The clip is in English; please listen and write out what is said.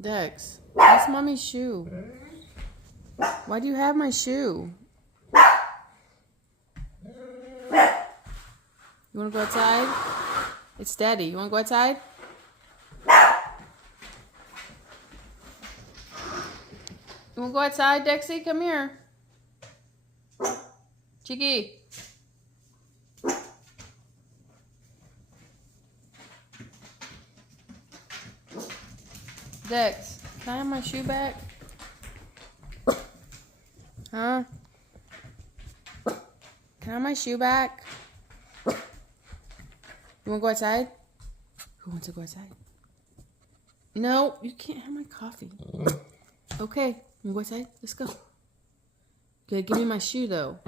Dex, that's mommy's shoe. Why do you have my shoe? You want to go outside? It's Daddy. You want to go outside? You want to go outside, Dexy? Come here. Cheeky. Dex, can I have my shoe back? Huh? Can I have my shoe back? You want to go outside? Who wants to go outside? No, you can't have my coffee. Okay, you want to go outside? Let's go. Okay, give me my shoe though.